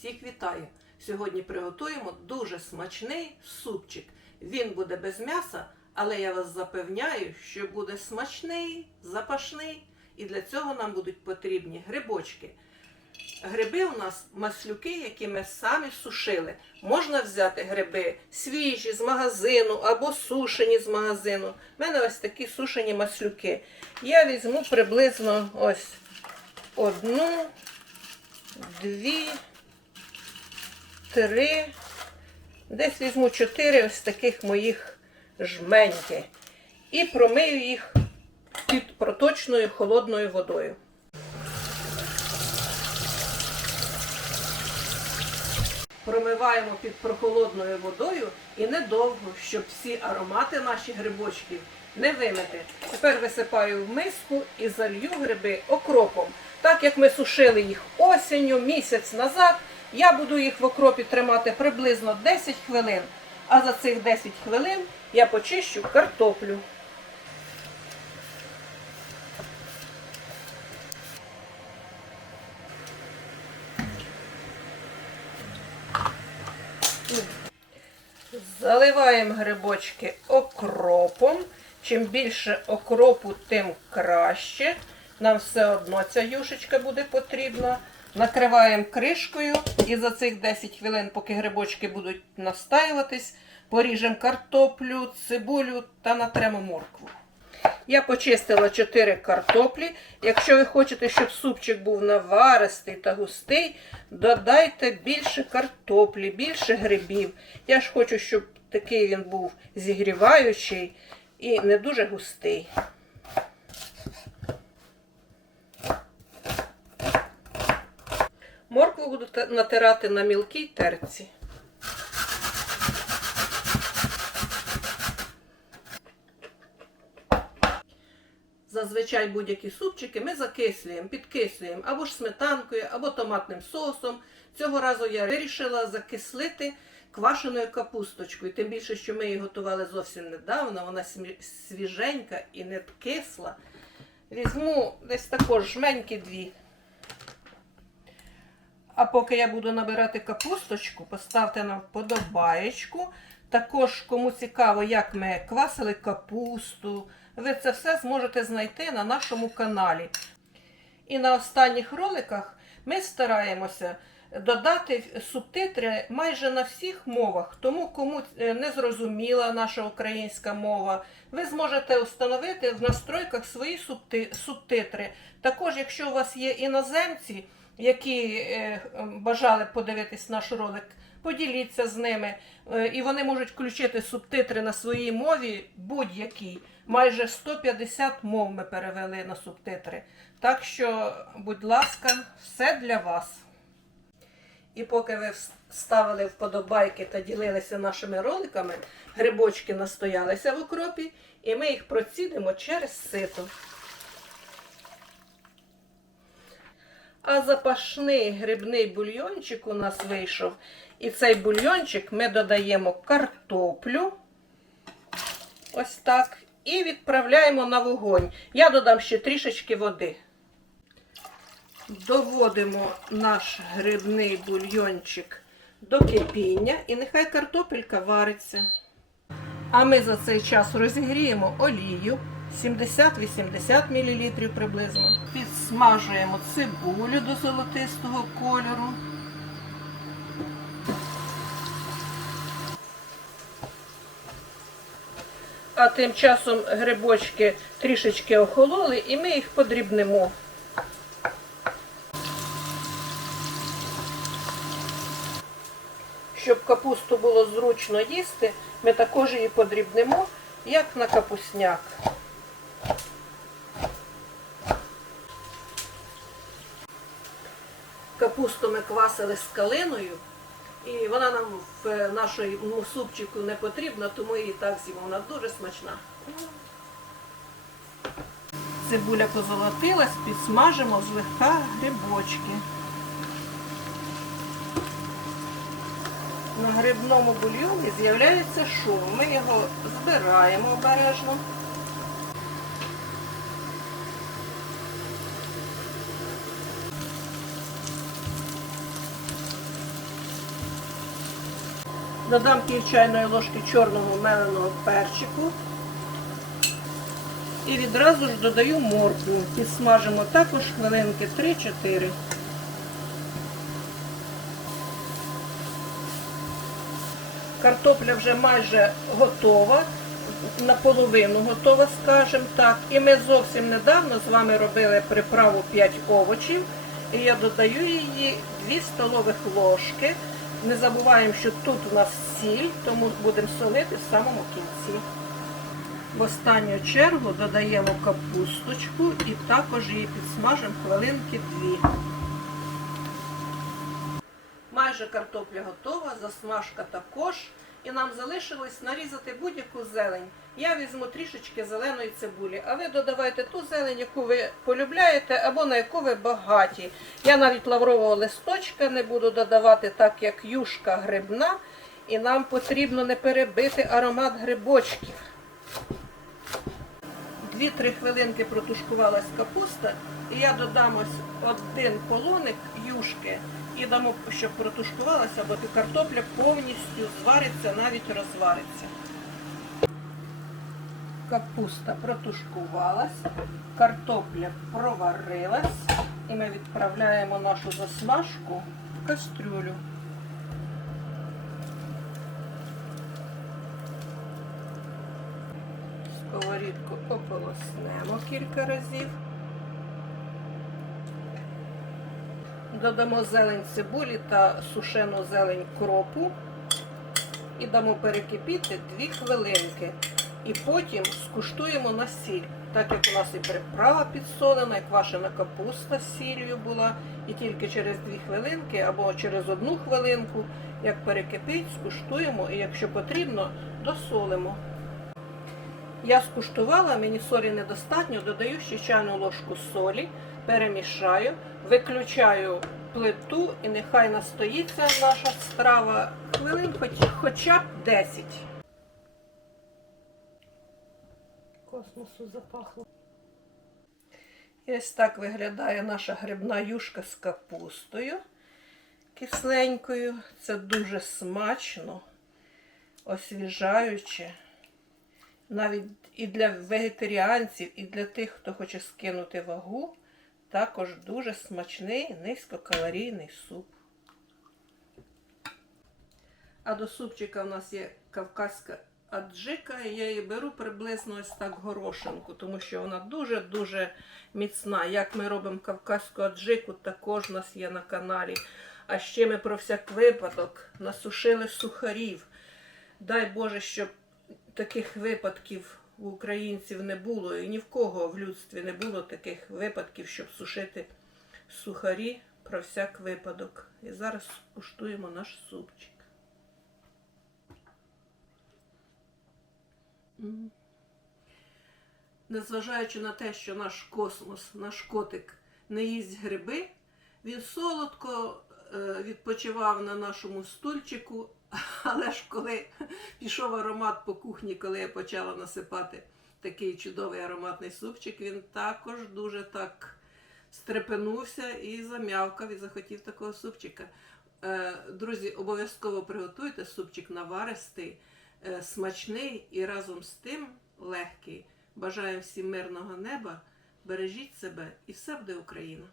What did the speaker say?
Всіх вітаю! Сьогодні приготуємо дуже смачний супчик. Він буде без м'яса, але я вас запевняю, що буде смачний, запашний. І для цього нам будуть потрібні грибочки. Гриби у нас маслюки, які ми самі сушили. Можна взяти гриби свіжі з магазину або сушені з магазину. У мене ось такі сушені маслюки. Я візьму приблизно ось одну, дві, три, десь візьму чотири ось таких моїх жменьки. І промию їх під проточною холодною водою. Промиваємо під прохолодною водою і недовго, щоб всі аромати наших грибочків не вимити. Тепер висипаю в миску і залью гриби окропом. Так як ми сушили їх осінню, місяць назад, я буду їх в окропі тримати приблизно 10 хвилин. А за цих 10 хвилин я почищу картоплю. Заливаємо грибочки окропом. Чим більше окропу, тим краще. Нам все одно ця юшечка буде потрібна. Накриваємо кришкою і за цих 10 хвилин, поки грибочки будуть настаюватись, поріжемо картоплю, цибулю та натремо моркву. Я почистила 4 картоплі. Якщо ви хочете, щоб супчик був наваристий та густий, додайте більше картоплі, більше грибів. Я ж хочу, щоб такий він був зігріваючий і не дуже густий. Моркву буду натирати на мілкій терці. Зазвичай будь-які супчики ми закислюємо, підкислюємо або ж сметанкою, або томатним соусом. Цього разу я вирішила закислити квашеною капусточкою. Тим більше, що ми її готували зовсім недавно, вона свіженька і не кисла. Візьму десь також жменьки дві. А поки я буду набирати капусточку, поставте нам вподобаєчку. Також, кому цікаво, як ми квасили капусту, ви це все зможете знайти на нашому каналі. І на останніх роликах ми стараємося додати субтитри майже на всіх мовах. Тому, кому е, не зрозуміла наша українська мова, ви зможете встановити в настройках свої субти- субтитри. Також, якщо у вас є іноземці, які е, бажали подивитись наш ролик, поділіться з ними. Е, І вони можуть включити субтитри на своїй мові будь-якій. Майже 150 мов ми перевели на субтитри. Так що, будь ласка, все для вас. І поки ви ставили вподобайки та ділилися нашими роликами, грибочки настоялися в окропі, і ми їх процідимо через сито. А запашний грибний бульйончик у нас вийшов. І цей бульйончик ми додаємо картоплю. Ось так. І відправляємо на вогонь. Я додам ще трішечки води. Доводимо наш грибний бульйончик до кипіння і нехай картопелька вариться. А ми за цей час розігріємо олію 70-80 мл приблизно. Підсмажуємо цибулю до золотистого кольору. А тим часом грибочки трішечки охололи і ми їх подрібнемо. Щоб капусту було зручно їсти, ми також її подрібнемо, як на капусняк. Капусту ми квасили з калиною, і вона нам в нашому супчику не потрібна, тому її так з'їмо. Вона дуже смачна. Цибуля позолотилась, підсмажимо злегка грибочки. На грибному бульйоні з'являється шум. Ми його збираємо обережно. Додам пів чайної ложки чорного меленого перчику. І відразу ж додаю моркву. Підсмажимо також хвилинки 3-4. Картопля вже майже готова, наполовину готова, скажімо так. І ми зовсім недавно з вами робили приправу 5 овочів. І я додаю її 2 столових ложки. Не забуваємо, що тут у нас сіль, тому будемо солити в самому кінці. В останню чергу додаємо капусточку і також її підсмажимо хвилинки дві. Майже картопля готова, засмажка також. І нам залишилось нарізати будь-яку зелень. Я візьму трішечки зеленої цибулі, а ви додавайте ту зелень, яку ви полюбляєте або на яку ви багаті. Я навіть лаврового листочка не буду додавати, так як юшка грибна, і нам потрібно не перебити аромат грибочків. Дві-три хвилинки протушкувалась капуста, і я додам ось один полоник юшки і дамо, щоб протушкувалася, бо картопля повністю звариться, навіть розвариться. Капуста протушкувалась, картопля проварилась, і ми відправляємо нашу засмажку в кастрюлю. Сковорідку ополоснемо кілька разів. Додамо зелень цибулі та сушену зелень кропу і дамо перекипіти 2 хвилинки. І потім скуштуємо на сіль. Так як у нас і приправа підсолена, і квашена капуста з сіллю була. І тільки через 2 хвилинки або через 1 хвилинку, як перекипить, скуштуємо і якщо потрібно, досолимо. Я скуштувала, мені солі недостатньо, додаю ще чайну ложку солі, перемішаю, виключаю плиту і нехай настоїться наша страва хвилин хоч, хоча б 10. Космосу запахло. І ось так виглядає наша грибна юшка з капустою кисленькою. Це дуже смачно, освіжаюче. Навіть і для вегетаріанців, і для тих, хто хоче скинути вагу, також дуже смачний низькокалорійний суп. А до супчика в нас є кавказька аджика, і я її беру приблизно ось так горошинку, тому що вона дуже-дуже міцна. Як ми робимо кавказьку аджику, також у нас є на каналі. А ще ми про всяк випадок насушили сухарів. Дай Боже, щоб таких випадків у українців не було, і ні в кого в людстві не було таких випадків, щоб сушити сухарі про всяк випадок. І зараз куштуємо наш супчик. Незважаючи на те, що наш космос, наш котик не їсть гриби, він солодко е, відпочивав на нашому стульчику, але ж коли пішов аромат по кухні, коли я почала насипати такий чудовий ароматний супчик, він також дуже так стрепенувся і зам'явкав, і захотів такого супчика. Е, Друзі, обов'язково приготуйте супчик наваристий, смачний і разом з тим легкий. Бажаю всім мирного неба, бережіть себе і все буде Україна!